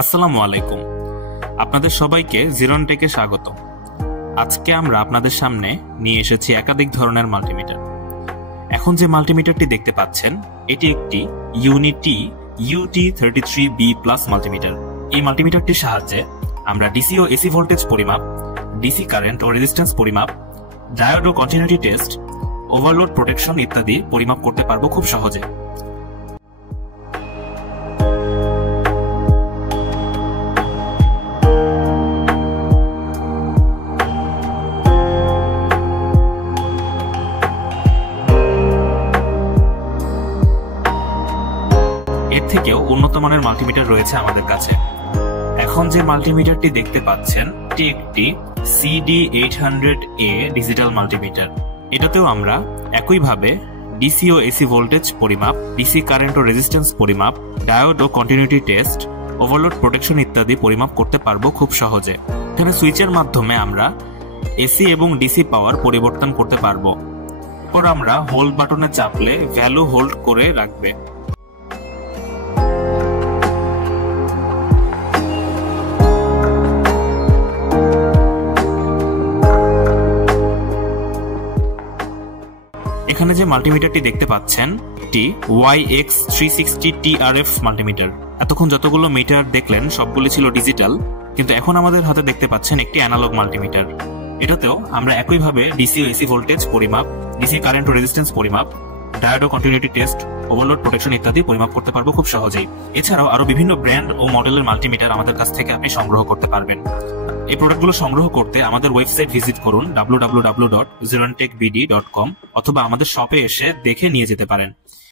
আসসালামু আলাইকুম। আপনাদের সবাইকে জিরন টেকে স্বাগত। আজকে আমরা আপনাদের সামনে নিয়ে এসেছি একাধিক ধরনের মাল্টিমিটার। এখন যে মাল্টিমিটারটি দেখতে পাচ্ছেন এটি একটি ইউনিটি UT33B+ মাল্টিমিটার। এই মাল্টিমিটারটির সাহায্যে আমরা ডিসি ও এসি ভোল্টেজ পরিমাপ, ডিসি কারেন্ট ও রেজিস্ট্যান্স পরিমাপ, ডায়োড ও কন্টিনিউটি টেস্ট, ওভারলোড প্রোটেকশন ইত্যাদি পরিমাপ করতে পারবো খুব সহজে। এর থেকেও উন্নত মানের মাল্টিমিটার রয়েছে আমাদের কাছে। এখন যে মাল্টিমিটারটি দেখতে পাচ্ছেন এটি একটি CD800A ডিজিটাল মাল্টিমিটার। এটাতেও আমরা একইভাবে ডিসি ও এসি ভোল্টেজ পরিমাপ, ডিসি কারেন্ট ও রেজিস্ট্যান্স পরিমাপ, ডায়োড ও কন্টিনিউটি টেস্ট, ওভারলোড প্রোটেকশন ইত্যাদি পরিমাপ করতে পারবো খুব সহজে। এখানে সুইচের মাধ্যমে আমরা এসি এবং ডিসি পাওয়ার পরিবর্তন করতে পারবো। এরপর আমরা হোল্ড বাটনে চাপলে ভ্যালু হোল্ড করে রাখবে। এখানে যে মাল্টিমিটারটি দেখতে পাচ্ছেন এটি YX360TRF মাল্টিমিটার। এতক্ষণ যতগুলো মিটার দেখলেন সবগুলি ছিল ডিজিটাল, কিন্তু এখন আমাদের হাতে দেখতে পাচ্ছেন একটি অ্যানালগ মাল্টিমিটার। এটাতেও আমরা একইভাবে ডিসি ও এসি ভোল্টেজ পরিমাপ, ডিসি কারেন্ট ও রেজিস্ট্যান্স পরিমাপ, ডায়োড ও কন্টিনিউটি টেস্ট, ওভারলোড প্রোটেকশন ইত্যাদি পরিমাপ করতে পারবো খুব সহজেই। এছাড়াও আরো বিভিন্ন ব্র্যান্ড ও মডেলের মাল্টিমিটার আমাদের কাছ থেকে আপনি সংগ্রহ করতে পারবেন। এই প্রোডাক্টগুলো সংগ্রহ করতে আমাদের ওয়েবসাইট ভিজিট করুন www.zirontechbd.com অথবা আমাদের শপে এসে দেখে নিয়ে যেতে পারেন।